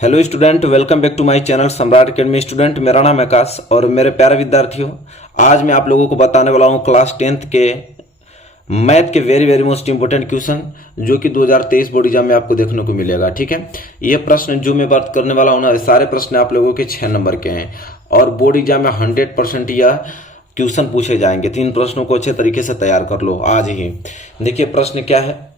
Hello student, welcome back to my channel Samrat academy student. मेरा नाम है आकाश और मेरे प्यारे विद्यार्थियों, आज मैं आप लोगों को बताने वाला हूं क्लास 10th के मैथ के वेरी मोस्ट इंपोर्टेंट क्वेश्चन जो कि 2023 बोर्ड एग्जाम में आपको देखने को मिलेगा। ठीक है, ये प्रश्न जो मैं बात करने वाला हूं ना, सारे प्रश्न आप लोगों के 6 नंबर के हैं और बोर्ड एग्जाम में 100% यह क्वेश्चन पूछे जाएंगे। 3 प्रश्नों को अच्छे तरीके से तैयार कर लो आज ही। देखिए प्रश्न क्या है,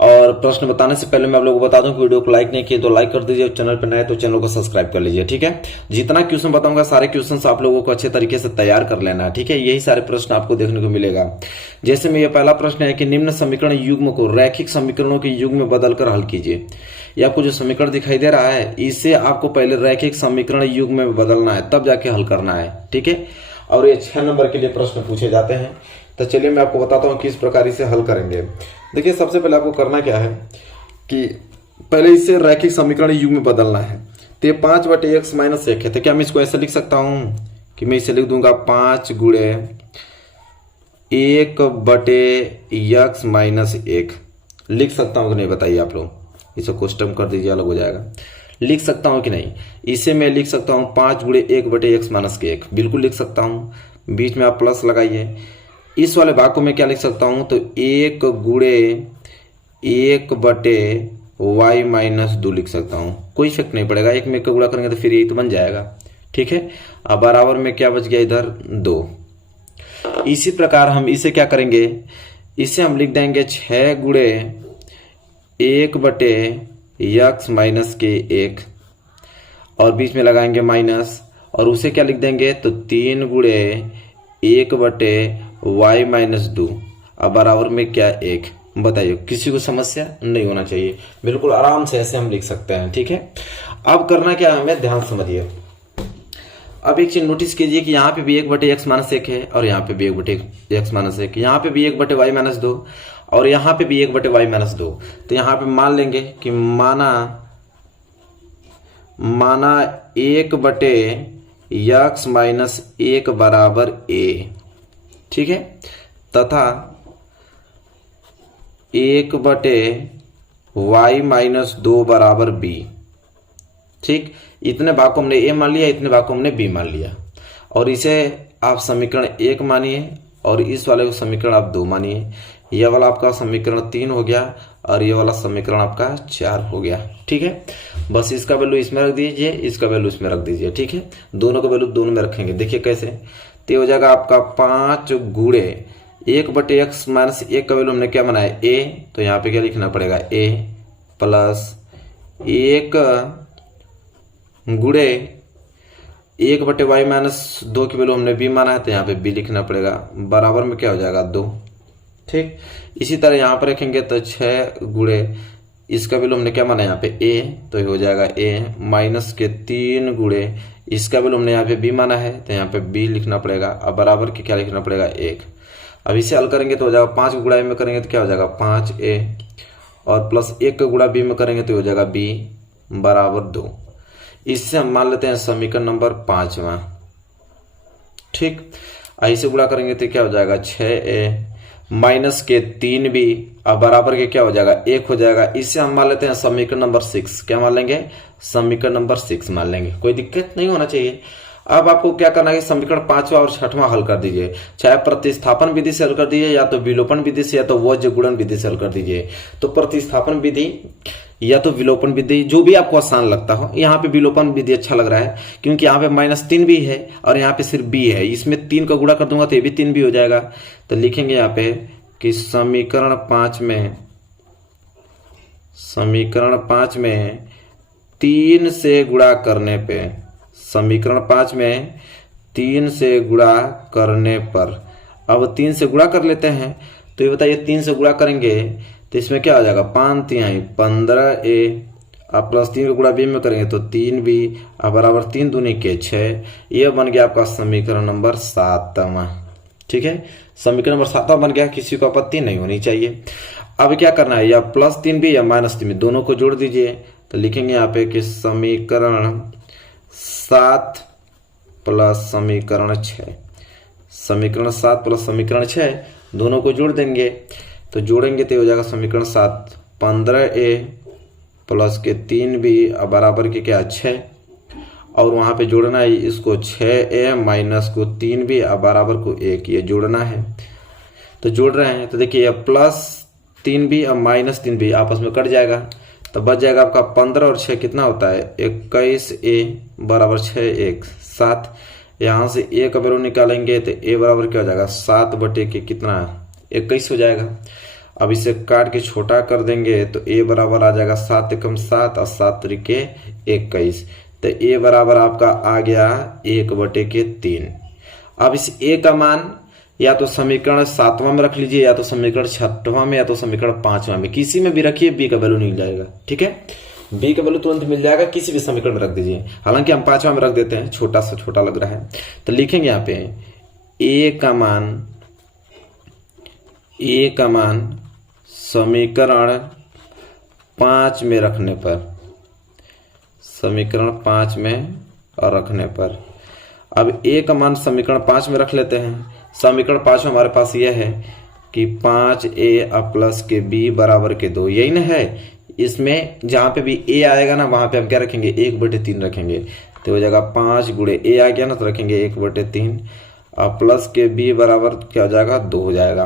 और प्रश्न बताने से पहले मैं आप लोगों को बता दूं कि वीडियो को लाइक नहीं किए तो लाइक कर दीजिए, चैनल पर नए तो चैनल को सब्सक्राइब कर लीजिए। ठीक है, जितना क्वेश्चन बताऊंगा सारे क्वेश्चन आप लोगों को अच्छे तरीके से तैयार कर लेना है। ठीक है, यही सारे प्रश्न आपको देखने को मिलेगा। जैसे में ये पहला प्रश्न है कि निम्न समीकरण युग्म को रैखिक समीकरणों के युग्म में बदलकर हल कीजिए। ये आपको जो समीकरण दिखाई दे रहा है इसे आपको पहले रैखिक समीकरण युग्म में बदलना है, तब जाके हल करना है। ठीक है, और ये 6 नंबर के लिए प्रश्न पूछे जाते हैं। तो चलिए मैं आपको बताता हूँ किस प्रकार इसे हल करेंगे। देखिए सबसे पहले आपको करना क्या है कि पहले इसे रैखिक समीकरण युग्म में बदलना है। तो ये 5/x-1 है, तो क्या मैं इसको ऐसे लिख सकता हूँ कि मैं इसे लिख दूंगा 5 गुणे 1/x-1 लिख सकता हूँ कि नहीं बताइए आप लोग। इसे क्वेश्चन कर दीजिए, अलग हो जाएगा। लिख सकता हूँ कि नहीं? इसे मैं लिख सकता हूँ 5 गुणे 1/x-1 बिल्कुल लिख सकता हूँ। बीच में आप प्लस लगाइए। इस वाले भाग को मैं क्या लिख सकता हूं, तो 1 गुणे 1/y-2 लिख सकता हूं। कोई इफेक्ट नहीं पड़ेगा, 1 में 1 का गुणा करेंगे तो फिर यही तो बन जाएगा। ठीक है, अब बराबर में क्या बच गया इधर 2। इसी प्रकार हम इसे क्या करेंगे, इसे हम लिख देंगे 6 गुणे 1/x-1 और बीच में लगाएंगे माइनस, और उसे क्या लिख देंगे, तो 3 गुणे 1/y-2 अब बराबर में क्या 1। बताइए, किसी को समस्या नहीं होना चाहिए, बिल्कुल आराम से ऐसे हम लिख सकते हैं। ठीक है, अब करना क्या है हमें, ध्यान समझिए। अब एक चीज नोटिस कीजिए कि यहाँ पे भी 1/x-1 है और यहाँ पे भी 1/x-1, यहाँ पे भी 1/y-2 और यहाँ पे भी 1/y-2। तो यहाँ पे मान लेंगे कि माना 1/x-1 बराबर a। ठीक है, तथा 1/y-2 बराबर b। ठीक, इतने भाग को हमने a मान लिया, इतने भाग को हमने b मान लिया, और इसे आप समीकरण 1 मानिए और इस वाले को समीकरण आप 2 मानिए। यह वाला आपका समीकरण 3 हो गया और ये वाला समीकरण आपका 4 हो गया। ठीक है, बस इसका वैल्यू इसमें रख दीजिए, इसका वैल्यू इसमें रख दीजिए। ठीक है, दोनों का वैल्यू दोनों में रखेंगे। देखिए कैसे, तो हो जाएगा आपका 5 गुणे 1/x-1 का वैल्यू हमने क्या बनाया a, तो यहाँ पे क्या लिखना पड़ेगा a प्लस 1 गुणे 1/y-2 की वैल्यू हमने b माना है, तो यहाँ पे b लिखना पड़ेगा, बराबर में क्या हो जाएगा 2। ठीक, इसी तरह यहाँ पर रखेंगे तो 6 गुणे इसका वैल्यू हमने क्या माना यहाँ पे a, तो ये हो जाएगा a माइनस के 3 गुणे इसका वैल्यू हमने यहाँ पे b माना है, तो यहाँ पे b लिखना पड़ेगा। अब बराबर के क्या लिखना पड़ेगा 1। अब इसे हल करेंगे तो हो जाएगा 5 गुणा a में करेंगे तो क्या हो जाएगा 5a और प्लस 1 का गुणा b में करेंगे तो हो जाएगा b बराबर 2। इससे हम मान लेते हैं समीकरण नंबर 5वां। ठीक, ऐसे गुणा करेंगे तो क्या हो जाएगा 6a माइनस के 3b अब बराबर के क्या हो जाएगा 1 हो जाएगा। इससे हम मान लेते हैं समीकरण नंबर 6। क्या मान लेंगे, समीकरण नंबर 6 मान लेंगे, कोई दिक्कत नहीं होना चाहिए। अब आपको क्या करना है, समीकरण 5वां और 6वां हल कर दीजिए, चाहे प्रतिस्थापन विधि से हल कर दीजिए या तो विलोपन विधि से या तो वज्र गुणन विधि से हल कर दीजिए। तो प्रतिस्थापन विधि या तो विलोपन विधि, जो भी आपको आसान लगता हो। यहाँ पे विलोपन विधि अच्छा लग रहा है क्योंकि यहाँ पे -3 भी है और यहाँ पे सिर्फ b है, इसमें 3 का गुणा कर दूंगा तो ये भी 3 भी हो जाएगा। तो लिखेंगे यहाँ पे कि समीकरण 5 में 3 से गुणा करने पे, समीकरण 5 में 3 से गुणा करने पर, अब 3 से गुणा कर लेते हैं। तो ये बताइए 3 से गुणा करेंगे तो इसमें क्या हो जाएगा 5×3 15a अब प्लस 3 का गुणा b में करेंगे तो 3b अब बराबर 3 दूनी के 6। ये बन गया आपका समीकरण नंबर 7वां। ठीक है, समीकरण नंबर 7वां बन गया, किसी को आपत्ति नहीं होनी चाहिए। अब क्या करना है, या प्लस 3b या -3b दोनों को जोड़ दीजिए। तो लिखेंगे यहाँ पे कि समीकरण 7 प्लस समीकरण 6, समीकरण 7 प्लस समीकरण 6 दोनों को जोड़ देंगे। तो जोड़ेंगे तो हो जाएगा समीकरण 7 15a प्लस के 3b बराबर के क्या 6, और वहाँ पे जोड़ना है इसको 6a माइनस को 3b बराबर को 1, ये जोड़ना है। तो जोड़ रहे हैं तो देखिए प्लस 3b और माइनस 3b आपस में कट जाएगा, तो बच जाएगा आपका 15 और 6 कितना होता है 21a बराबर 6 1 7। यहाँ से a का वैल्यू निकालेंगे तो a बराबर क्या हो जाएगा 7 बटे के कितना 21 हो जाएगा। अब इसे काट के छोटा कर देंगे तो a बराबर आ जाएगा 7 एकम 7 और 7 त्रिके 21, तो a बराबर आपका आ गया 1 बटे के 3। अब इस a का मान या तो समीकरण 7वां में रख लीजिए, या तो समीकरण 6वां में, या तो समीकरण 5वां में, किसी में भी रखिए b का वैल्यू मिल जाएगा। ठीक है, b का वैल्यू तुरंत मिल जाएगा, किसी भी समीकरण में रख दीजिए। हालांकि हम 5वां में रख देते हैं, छोटा से छोटा लग रहा है, तो लिखेंगे यहाँ पे a का मान समीकरण 5 में रखने पर, समीकरण 5 में और रखने पर, अब a का मान समीकरण 5 में रख लेते हैं। समीकरण 5 में हमारे पास यह है कि 5a प्लस के b बराबर के 2, यही ना है। इसमें जहां पे भी a आएगा ना वहां पे हम क्या रखेंगे 1 बटे 3 रखेंगे, तो हो जाएगा 5 गुणे a आ गया ना तो रखेंगे 1 बटे 3 और प्लस के b बराबर क्या हो जाएगा 2 हो जाएगा।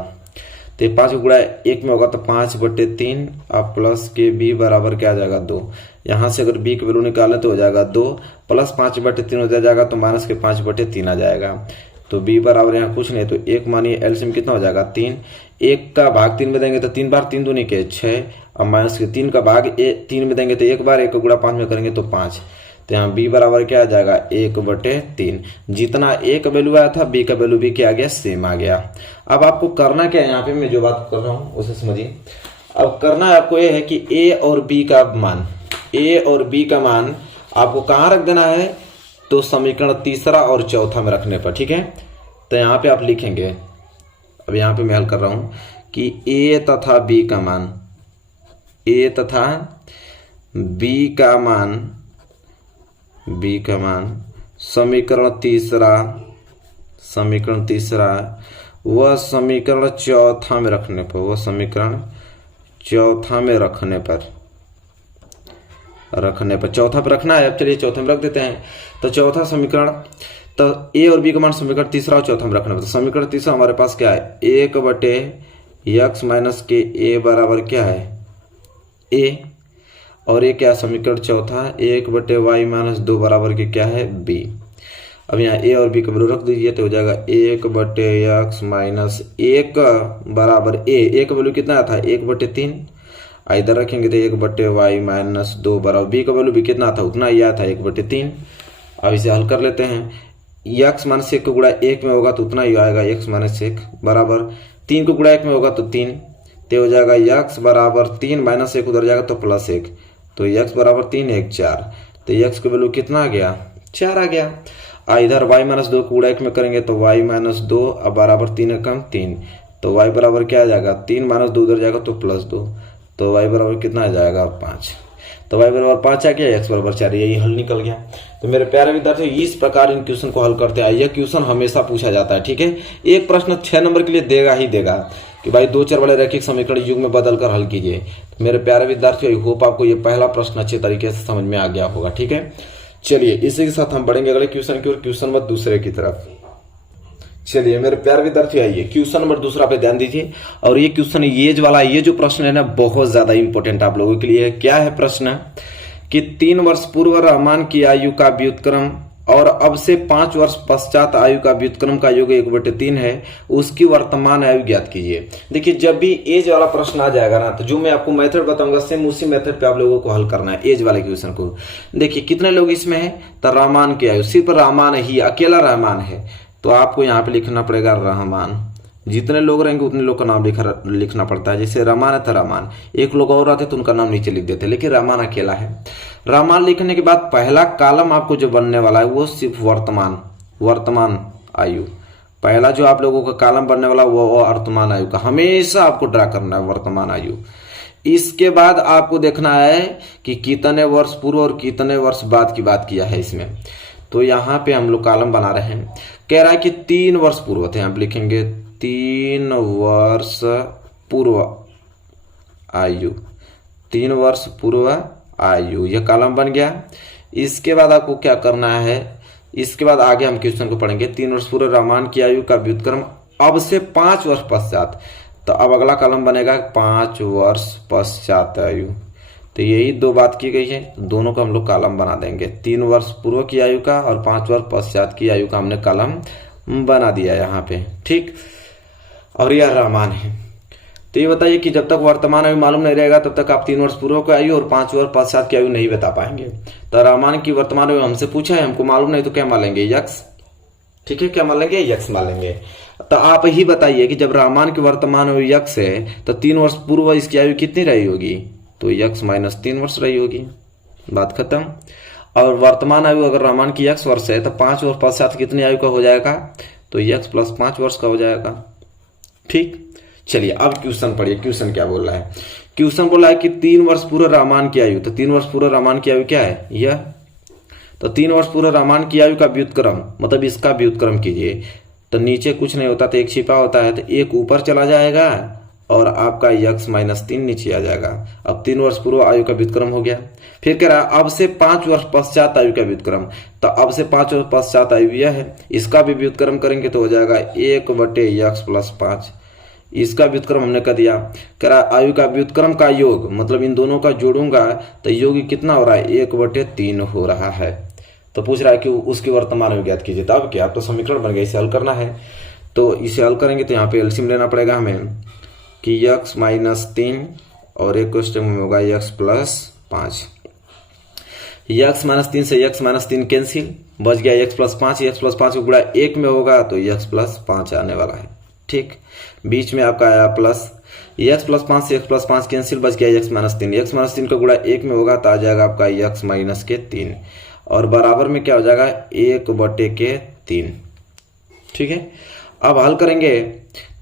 तो 5 गुणा 1 में होगा तो 5 बटे 3 और प्लस के b बराबर क्या आ जाएगा 2। यहाँ से अगर b की वैल्यू निकालें तो हो जाएगा 2 प्लस 5 बटे 3 हो जाएगा तो माइनस के 5 बटे 3 आ जाएगा। तो b बराबर यहाँ कुछ नहीं, तो 1 मानिए एलसीएम कितना हो जाएगा 3, 1 का भाग 3 में देंगे तो 3 बार 3 दूनी के 6 और माइनस के 3 का भाग 3 में देंगे तो 1 बार 1 का गुणा 5 में करेंगे तो 5। तो यहाँ b बराबर क्या आ जाएगा 1 बटे 3। जितना a का वैल्यू आया था b का वैल्यू भी क्या आ गया सेम आ गया। अब आपको करना क्या है, यहाँ पे मैं जो बात कर रहा हूँ उसे समझिए। अब करना आपको ये है कि a और b का मान आपको कहाँ रख देना है, तो समीकरण 3 और 4 में रखने पर। ठीक है, तो यहाँ पे आप लिखेंगे, अब यहाँ पे मैं हल कर रहा हूँ कि a तथा b का मान समीकरण 3 वह समीकरण 4 में रखने पर, चौथा पे रखना है। अब चलिए 4 में रख देते हैं। तो चौथा समीकरण, तो a और b का मान समीकरण 3 और 4 में रखने पर, तो समीकरण 3 हमारे पास क्या है 1 बटे x माइनस के a बराबर क्या है a, और ये क्या समीकरण 4 1 बटे y माइनस 2 बराबर के क्या है b। अब यहाँ a और b का वैल्यू रख दीजिए तो हो जाएगा 1 बटे x माइनस 1 बराबर a का वैल्यू कितना था 1 बटे 3, इधर रखेंगे तो 1 बटे y माइनस 2 बराबर b का वैल्यू भी कितना था उतना ही आया था 1 बटे 3। अब इसे हल कर लेते हैं, x माइनस 1 को गुणा 1 में होगा तो उतना ही आएगा x माइनस 1 बराबर 3 को गुणा 1 में होगा तो 3, तो हो जाएगा x बराबर 3 माइनस 1 उधर जाएगा तो प्लस 1, तो x बराबर 3 1 4, तो x का वैल्यू कितना आ गया 4 आ गया। इधर y माइनस 2 को गुणा 1 में करेंगे तो y माइनस 2 अब बराबर 3 एकम 3, तो y बराबर क्या आ जाएगा 3 माइनस 2 उधर जाएगा तो प्लस 2, तो y बराबर कितना आ जाएगा 5, तो y बराबर 5 आ गया, x बराबर 4, यही हल निकल गया। तो मेरे प्यारे विद्यार्थी इस प्रकार इन क्वेश्चन को हल करते हैं। यह क्वेश्चन हमेशा पूछा जाता है। ठीक है, एक प्रश्न 6 नंबर के लिए देगा ही देगा कि भाई 2 चर वाले रैखिक समीकरण युग में बदलकर हल कीजिए। तो मेरे प्यारे विद्यार्थियों आई होप आपको ये पहला प्रश्न अच्छे तरीके से समझ में आ गया होगा। ठीक है, चलिए इसी के साथ हम बढ़ेंगे अगले क्वेश्चन की ओर, क्वेश्चन नंबर दूसरे की तरफ। चलिए मेरे प्यारे विद्यार्थी आइए क्वेश्चन नंबर दूसरा पे ध्यान दीजिए, और ये क्वेश्चन ये वाला ये जो प्रश्न है ना बहुत ज्यादा इंपॉर्टेंट आप लोगों के लिए। क्या है प्रश्न कि 3 वर्ष पूर्व रहमान की आयु का व्युत्क्रम और अब से 5 वर्ष पश्चात आयु का व्युत्क्रम का योग 1/3 है, उसकी वर्तमान आयु ज्ञात कीजिए। देखिए जब भी एज वाला प्रश्न आ जाएगा ना तो जो मैं आपको मेथड बताऊंगा सेम उसी मेथड पे आप लोगों को हल करना है एज वाले क्वेश्चन को। देखिए कितने लोग इसमें है, तो रहमान की आयु सिर्फ रहमान ही अकेला रहमान है, तो आपको यहाँ पे लिखना पड़ेगा रहमान। जितने लोग रहेंगे उतने लोग का नाम लिखना पड़ता है। जैसे रहमान है तो रहमान, एक लोग और आते तो उनका नाम नीचे लिख देते, लेकिन रहमान अकेला है। रहमान लिखने के बाद पहला कॉलम आपको जो बनने वाला है वो सिर्फ वर्तमान आयु, पहला जो आप लोगों का कॉलम बनने वाला वो वर्तमान आयु का हमेशा आपको ड्रा करना है वर्तमान आयु। इसके बाद आपको देखना है कि कितने वर्ष पूर्व और कितने वर्ष बाद की बात किया है इसमें। तो यहाँ पे हम लोग कॉलम बना रहे हैं, कह रहा है कि 3 वर्ष पूर्व थे, आप लिखेंगे 3 वर्ष पूर्व आयु, 3 वर्ष पूर्व आयु, यह कॉलम बन गया। इसके बाद आपको क्या करना है, इसके बाद आगे हम क्वेश्चन को पढ़ेंगे। 3 वर्ष पूर्व रामायण की आयु का व्युत्क्रम अब से 5 वर्ष पश्चात। तो अब अगला कॉलम बनेगा 5 वर्ष पश्चात आयु। तो यही दो बात की गई है, दोनों का हम लोग कॉलम बना देंगे। 3 वर्ष पूर्व की आयु का और 5 वर्ष पश्चात की आयु का हमने कॉलम बना दिया यहाँ पे, ठीक। और यह रामायण है। तो ये बताइए कि जब तक वर्तमान आयु मालूम नहीं रहेगा तब तक आप 3 वर्ष पूर्व की आयु और 5 वर्ष पश्चात की आयु नहीं बता पाएंगे। तो रामायण की वर्तमान आयु हमसे पूछा है, हमको मालूम नहीं तो क्या मान लेंगे, यक्स, ठीक है, क्या मान लेंगे, यक्स मान लेंगे। तो आप ही बताइए कि जब रामायण की वर्तमान आयु यक्स है तो 3 वर्ष पूर्व इसकी आयु कितनी रही होगी, तो यक्स माइनस 3 वर्ष रही होगी, बात खत्म। और वर्तमान आयु अगर रामायण की यक्स वर्ष है तो 5 वर्ष पश्चात कितनी आयु का हो जाएगा, तो यक्स प्लस 5 वर्ष का हो जाएगा, ठीक। चलिए अब क्वेश्चन पढ़िए, क्वेश्चन क्या बोल रहा है। क्वेश्चन बोला है कि 3 वर्ष पूर्व रामायण की आयु, तो 3 वर्ष पूर्व रामायण की आयु क्या है, यह। तो 3 वर्ष पूर्व रामायण की आयु का व्युत्क्रम, मतलब इसका व्युत्क्रम कीजिए। तो नीचे कुछ नहीं होता, तो एक छिपा होता है, तो एक ऊपर चला जाएगा और आपका यक्स माइनस 3 नीचे आ जाएगा। अब 3 वर्ष पूर्व आयु का व्युत्क्रम हो गया। फिर कह रहा है अब से 5 वर्ष पश्चात आयु का व्युत्क्रम। तो अब से 5 वर्ष पश्चात आयु यह है, इसका भी व्युत्क्रम करेंगे तो हो जाएगा 1/x प्लस 5। इसका व्युत्क्रम हमने कर दिया। कह रहा आयु का व्युत्क्रम का योग, मतलब इन दोनों का जोड़ूंगा तो योग कितना हो रहा है, 1/3 हो रहा है। तो पूछ रहा है कि उसकी वर्तमान आयु ज्ञात कीजिए। तब क्या, तो समीकरण बन गया, इसे हल करना है। तो इसे हल करेंगे तो यहाँ पे एलसीएम लेना पड़ेगा हमें कि x माइनस 3 और एक क्वेश्चन में होगा x प्लस 5। x माइनस 3 से x माइनस 3 कैंसिल, बच गया x प्लस 5। x प्लस 5 को गुणा 1 में होगा तो x प्लस 5 आने वाला है, ठीक। बीच में आपका आया प्लस, x प्लस 5 से x प्लस 5 कैंसिल, बच गया x माइनस 3। x माइनस 3 का गुणा 1 में होगा तो आ जाएगा आपका x माइनस के 3 और बराबर में क्या हो जाएगा 1/3, ठीक है। अब हल करेंगे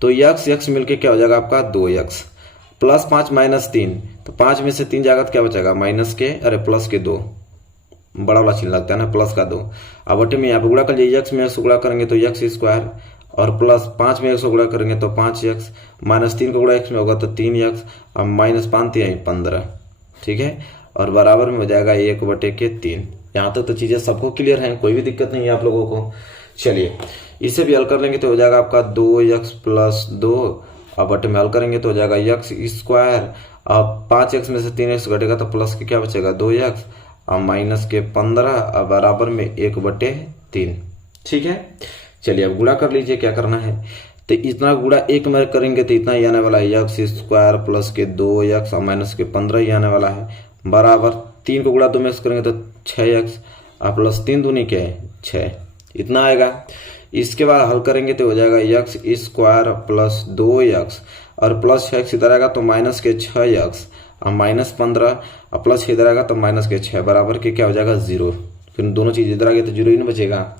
तो x मिलके क्या हो जाएगा आपका 2x प्लस 5 माइनस 3, तो 5 में से 3 जाएगा तो क्या बचेगा माइनस के, अरे प्लस के 2, बड़ा वाला चिन्ह लगता है ना, प्लस का 2। अब बटे में यहाँ पे गुणा कर लीजिए, x में 1 गुणा करेंगे तो x स्क्वायर और प्लस 5 में 1 गुणा करेंगे तो 5x, माइनस 3 का गुणा x में होगा तो 3x, अब माइनस 5 3 15, ठीक है। और बराबर में हो जाएगा 1/3। यहाँ तक तो चीजें सबको क्लियर हैं, कोई भी दिक्कत नहीं है आप लोगों को। चलिए इसे भी हल कर लेंगे तो हो जाएगा आपका 2x प्लस 2, अब बटे में हल करेंगे तो हो जाएगा x स्क्वायर। अब 5x में से 3x घटेगा तो प्लस के क्या बचेगा 2x, अब माइनस के 15, अब बराबर में 1/3, ठीक है। चलिए अब गुणा कर लीजिए, क्या करना है, तो इतना गुणा 1 में करेंगे तो इतना ही आने वाला है x स्क्वायर प्लस के 2x और माइनस के 15 ही आने वाला है, बराबर 3 को गुणा 2 में करेंगे तो 6x और प्लस 3 दूनी क्या है 6, इतना आएगा। इसके बाद हल करेंगे तो हो जाएगा x स्क्वायर प्लस 2x और प्लस 6x इधर आएगा तो माइनस के 6x और माइनस 15 और प्लस इधर आएगा तो माइनस के 6, बराबर के क्या हो जाएगा 0। फिर दोनों चीज इधर आ गई तो 0 ही नहीं बचेगा।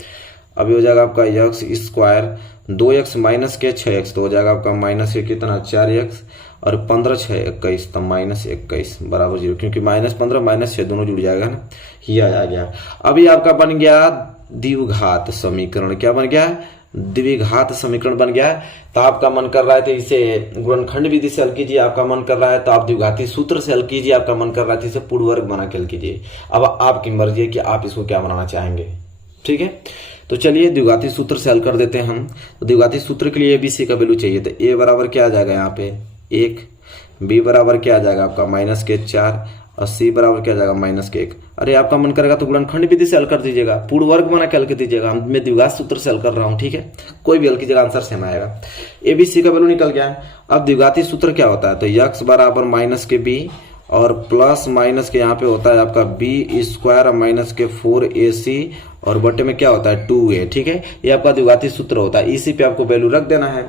अभी हो जाएगा आपका x स्क्वायर 2x माइनस के 6x, तो हो जाएगा आपका माइनस के कितना 4x और 15 6 21 तो माइनस 21 बराबर 0, क्योंकि माइनस 15 माइनस 6 दोनों जुड़ जाएगा ना, ये आ गया। अभी आपका बन गया द्विघात समीकरण, क्या बन गया द्विघात समीकरण बन गया। तो आपका मन कर रहा है तो इसे गुणनखंड विधि से हल कीजिए, आपका मन कर रहा है तो आप द्विघाती सूत्र से हल कीजिए, आपका मन कर रहा है तो इसे पूर्ण वर्ग बना के हल कीजिए। अब आपकी मर्जी है कि आप इसको क्या बनाना चाहेंगे, ठीक है। तो चलिए द्विघाती सूत्र से हल कर देते हैं हम। तो द्विघाती सूत्र के लिए ABC का वैल्यू चाहिए, तो A बराबर क्या आ जाएगा यहाँ पे 1, B बराबर क्या आ जाएगा आपका माइनस के 4 और C बराबर क्या आ जाएगा माइनस के 1। अरे आपका मन करेगा तो गुणनखंड विधि से हल कर दीजिएगा, पूर्ण वर्ग बना के हल कर दीजिएगा। मैं द्विघात सूत्र से हल कर रहा हूँ, ठीक है, कोई भी हल कीजिएगा आंसर सेम आएगा। ABC का वैल्यू निकल गया। अब द्विघाती सूत्र क्या होता है, तो x बराबर माइनस के B और प्लस माइनस के यहाँ पे होता है आपका b स्क्वायर और माइनस के 4ac और बटे में क्या होता है 2a, ठीक है। ये आपका द्विघाती सूत्र होता है, इसी पे आपको वैल्यू रख देना है।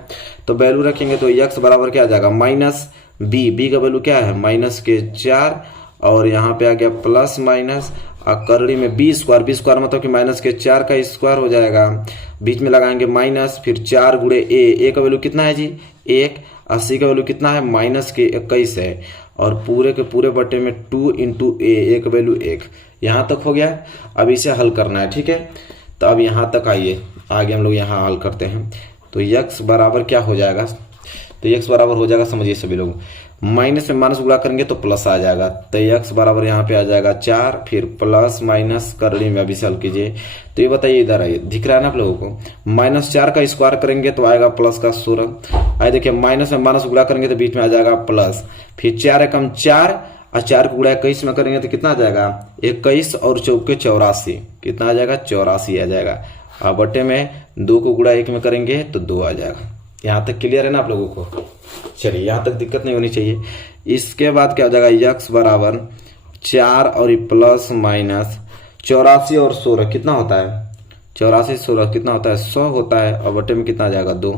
तो वैल्यू रखेंगे तो x बराबर क्या आ जाएगा माइनस b का वैल्यू क्या है माइनस के 4 और यहाँ पे आ गया प्लस माइनस करड़ी में b स्क्वायर मतलब कि माइनस के 4 का स्क्वायर हो जाएगा, बीच में लगाएंगे माइनस, फिर 4 गुणे a का वैल्यू कितना है जी 1, 80 का वैल्यू कितना है माइनस के 21 है और पूरे के पूरे बटे में 2 इंटू a का वैल्यू 1। यहाँ तक हो गया। अब इसे हल करना है, ठीक है। तो अब यहाँ तक आइए, आगे हम लोग यहाँ हल करते हैं। तो x बराबर क्या हो जाएगा, तो x बराबर हो जाएगा, समझिए सभी लोग, माइनस में माइनस गुणा करेंगे तो प्लस आ जाएगा, तो x बराबर यहाँ पे आ जाएगा 4, फिर प्लस माइनस करड़ी में अभी से हल कीजिए। तो ये बताइए इधर आइए, दिख रहा है ना आप लोगों को, -4 का स्क्वायर करेंगे तो आएगा प्लस का 16। आइए देखिए माइनस में माइनस गुणा करेंगे तो बीच में आ जाएगा प्लस, फिर 4 एकम 4 और 4 को गुणा 21 में करेंगे तो कितना आ जाएगा 21 और 4 के 84, कितना आ जाएगा 84 आ जाएगा। अब बटे में 2 को गुणा 1 में करेंगे तो 2 आ जाएगा। यहाँ तक क्लियर है ना आप लोगों को? चलिए यहाँ तक दिक्कत नहीं होनी चाहिए। इसके बाद क्या हो जाएगा x बराबर 4 और प्लस माइनस 84 और 16 कितना होता है, 84 16 कितना होता है 100 होता है, और बटे में कितना आ जाएगा 2।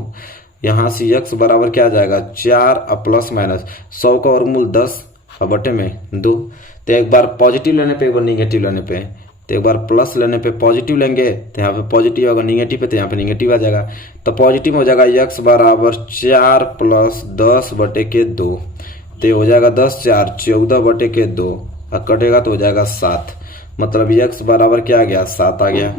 यहाँ से x बराबर क्या आ जाएगा 4 और प्लस माइनस 100 का वर्गमूल 10 और बटे में 2। तो एक बार पॉजिटिव लेने पे एक बार निगेटिव लेने पे, तो एक बार प्लस लेने पे पॉजिटिव लेंगे तो यहाँ पे पॉजिटिव होगा, निगेटिव पे तो यहाँ पे निगेटिव आ जाएगा। तो पॉजिटिव हो जाएगा x बराबर 4 प्लस 10 बटे के 2, तो हो जाएगा 10 4 14 बटे के 2 और कटेगा तो हो जाएगा 7, मतलब x बराबर क्या आ गया 7 आ गया।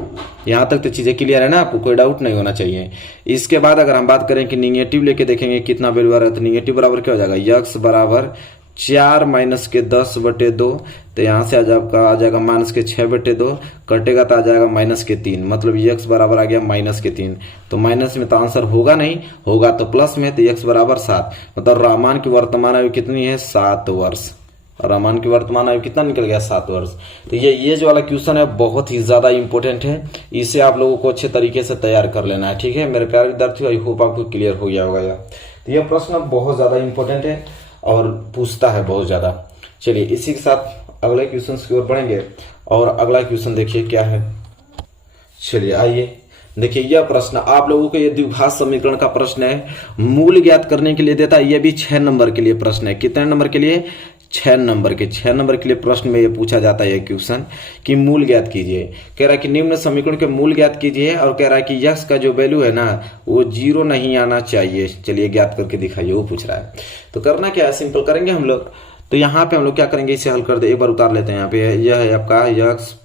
यहाँ तक तो चीजें क्लियर है ना, आपको कोई डाउट नहीं होना चाहिए। इसके बाद अगर हम बात करें कि निगेटिव लेके देखेंगे कितना वैल्यू आ रहा है, तो निगेटिव बराबर क्या हो जाएगा x बराबर 4 माइनस के 10 बटे 2, तो यहाँ से आ जाएगा माइनस के 6 बटे 2, कटेगा तो आ जाएगा माइनस के 3, मतलब x बराबर आ गया माइनस के 3। तो माइनस में तो आंसर होगा नहीं, होगा तो प्लस में, तो x बराबर 7, मतलब रहमान की वर्तमान आयु कितनी है 7 वर्ष। रहमान की वर्तमान आयु कितना निकल गया 7 वर्ष। तो ये जो वाला क्वेश्चन है बहुत ही ज्यादा इंपॉर्टेंट है, इसे आप लोगों को अच्छे तरीके से तैयार कर लेना है, ठीक है मेरे प्यारे विद्यार्थियों। आई होप आपको क्लियर हो गया होगा। तो यह प्रश्न बहुत ज्यादा इंपॉर्टेंट है और पूछता है बहुत ज्यादा। चलिए इसी के साथ अगले क्वेश्चन की ओर बढ़ेंगे, और अगला क्वेश्चन देखिए क्या है। चलिए आइए देखिए, यह प्रश्न आप लोगों को ये द्विघात समीकरण का प्रश्न है, मूल ज्ञात करने के लिए देता है। यह भी 6 नंबर के लिए प्रश्न है। कितने नंबर के लिए? 6 नंबर के। 6 नंबर के लिए प्रश्न में ये पूछा जाता है ये क्वेश्चन कि मूल ज्ञात कीजिए। कह रहा है कि निम्न समीकरण के मूल ज्ञात कीजिए, और कह रहा है कि यक्स का जो वैल्यू है ना वो 0 नहीं आना चाहिए। चलिए ज्ञात करके दिखाइए, वो पूछ रहा है। तो करना क्या है, सिंपल करेंगे हम लोग। तो यहाँ पे हम लोग क्या करेंगे, इसे हल कर दे, एक बार उतार लेते हैं। यहाँ पे यह है आपका यक्स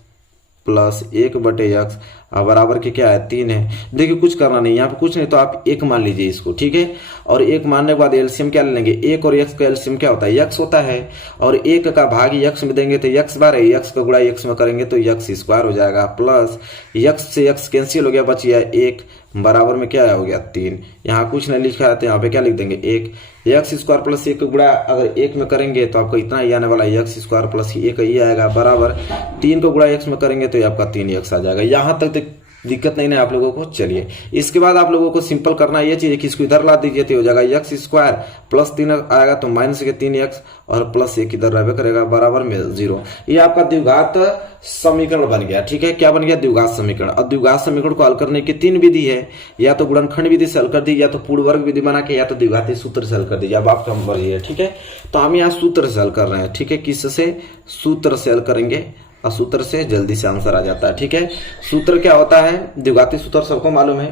प्लस 1 बटे यक्स बराबर के क्या है 3 है। देखिए कुछ करना नहीं, यहाँ पे कुछ नहीं, तो आप 1 मान लीजिए इसको, ठीक है। और 1 मानने के बाद एलसीएम क्या ले लेंगे, 1 और x का एलसीएम क्या होता है x होता है, और 1 का भाग x में देंगे तो x बार है, x का गुणा x में करेंगे तो x स्क्वायर हो जाएगा, प्लस x से x कैंसिल हो गया, बच गया 1 बराबर में क्या हो गया 3। यहाँ कुछ नहीं लिखा है तो यहाँ पे क्या लिख देंगे 1, x स्क्वायर प्लस 1 का गुणा अगर 1 में करेंगे तो आपको इतना ही आने वाला है, x स्क्वायर प्लस 1 ही आएगा, बराबर 3 को गुणा x में करेंगे तो आपका 3x आ जाएगा। यहाँ तक दिक्कत नहीं है आप लोगों को। चलिए इसके बाद आप लोगों को सिंपल करना ये चीज है कि इसको इधर ला दीजिए तो हो जाएगा x स्क्वायर प्लस 3 आएगा तो माइनस के 3x और प्लस 1 इधर रहबे करेगा, बराबर में 0। ये आपका द्विघात समीकरण बन गया, ठीक है। क्या बन गया, द्विघात समीकरण। अब द्विघात समीकरण को हल करने की 3 विधि है, या तो गुणनखंड विधि से हल कर दी, या तो पूर्ण वर्ग विधि बना के, या तो द्विघाती सूत्र से हल कर दीजिए। अब आपका मर्जी है, ठीक है। तो हम यहाँ सूत्र से हल कर रहे हैं, ठीक है। किससे? सूत्र से हल करेंगे, और सूत्र से जल्दी से आंसर आ जाता है, ठीक है। सूत्र क्या होता है, द्विघाती सूत्र सबको मालूम है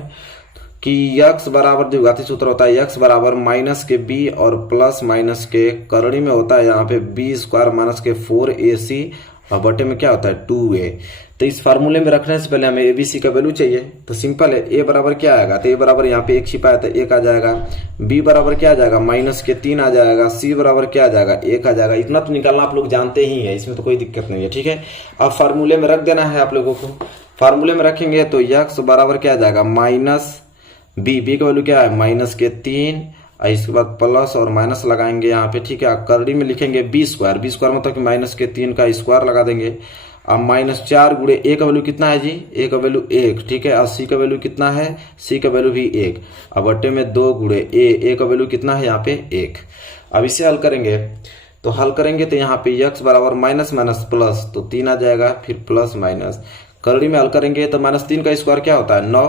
कि x बराबर, द्विघाती सूत्र होता है x बराबर माइनस के b और प्लस माइनस के करणी में होता है यहाँ पे b स्क्वायर माइनस के 4ac और बटे में क्या होता है 2a। तो इस फार्मूले में रखने से पहले हमें abc का वैल्यू चाहिए। तो सिंपल है, a बराबर क्या आएगा, तो a बराबर यहाँ पे 1 छिपाया था 1 आ जाएगा, b बराबर क्या आ जाएगा माइनस के 3 आ जाएगा, c बराबर क्या आ जाएगा 1 आ जाएगा। इतना तो निकालना आप लोग जानते ही है, इसमें तो कोई दिक्कत नहीं है, ठीक है। अब फार्मूले में रख देना है आप लोगों को। फार्मूले में रखेंगे तो x बराबर क्या आ जाएगा माइनस b का वैल्यू क्या है माइनस के 3, इसके बाद प्लस और माइनस लगाएंगे यहाँ पे, ठीक है। करड़ी में लिखेंगे b स्क्वायर मतलब कि माइनस के 3 का स्क्वायर लगा देंगे। अब -4 गुणे a का वैल्यू कितना है जी, a का वैल्यू 1, ठीक है। और c का वैल्यू कितना है, c का वैल्यू भी 1। अब बटे में 2 गुणे a का वैल्यू कितना है यहाँ पे 1। अब इसे हल करेंगे तो यहाँ पे x बराबर माइनस माइनस प्लस तो 3 आ जाएगा, फिर प्लस माइनस करड़ी में हल करेंगे तो -3 का स्क्वायर क्या होता है 9,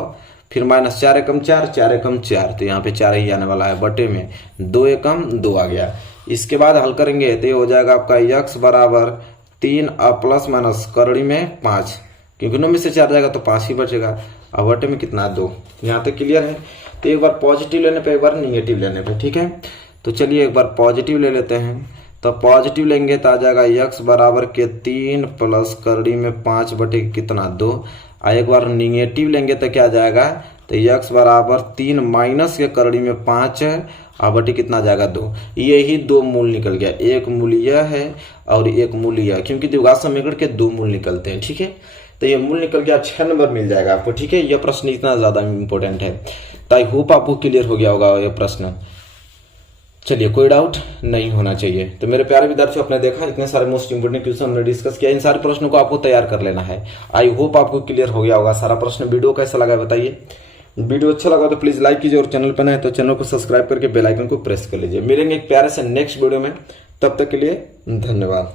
फिर -4 एकम 4 4 एकम 4 तो यहाँ पे 4 ही आने वाला है, बटे में 2 एकम 2 आ गया। इसके बाद हल करेंगे तो ये हो जाएगा आपका x बराबर 3 और प्लस माइनस करड़ी में 5, क्योंकि 9 में से 4 जाएगा तो 5 ही बचेगा। अब बटे में कितना 2। यहाँ तक क्लियर है। तो एक बार पॉजिटिव लेने पे एक बार निगेटिव लेने पे, ठीक है। तो चलिए एक बार पॉजिटिव ले लेते हैं। तो पॉजिटिव लेंगे तो आ जाएगा x बराबर के 3 प्लस करड़ी में 5 बटे कितना 2। और एक बार निगेटिव लेंगे तो क्या आ जाएगा तो x बराबर 3 माइनस के करड़ी में 5 है और बटी कितना जाएगा 2। यही दो मूल निकल गया, एक मूल यह है और एक मूल यह, क्योंकि द्विघात समीकरण के दो मूल निकलते हैं। ठीक है, तो ये मूल निकल गया, 6 नंबर मिल जाएगा आपको। ठीक है, यह प्रश्न इतना ज्यादा इंपॉर्टेंट है, तो आई होप आपको क्लियर हो गया होगा यह प्रश्न। चलिए, कोई डाउट नहीं होना चाहिए। तो मेरे प्यारे विद्यार्थियों, आपने देखा इतने सारे मोस्ट इंपोर्टेंट क्वेश्चन हमने डिस्कस किया। इन सारे प्रश्नों को आपको तैयार कर लेना है। आई होप आपको क्लियर हो गया होगा सारा प्रश्न। वीडियो कैसा लगा बताइए। वीडियो अच्छा लगा तो प्लीज लाइक कीजिए और चैनल पर नए हैं तो चैनल को सब्सक्राइब करके बेल आइकन को प्रेस कर लीजिए। मिलेंगे एक प्यारे से नेक्स्ट वीडियो में, तब तक के लिए धन्यवाद।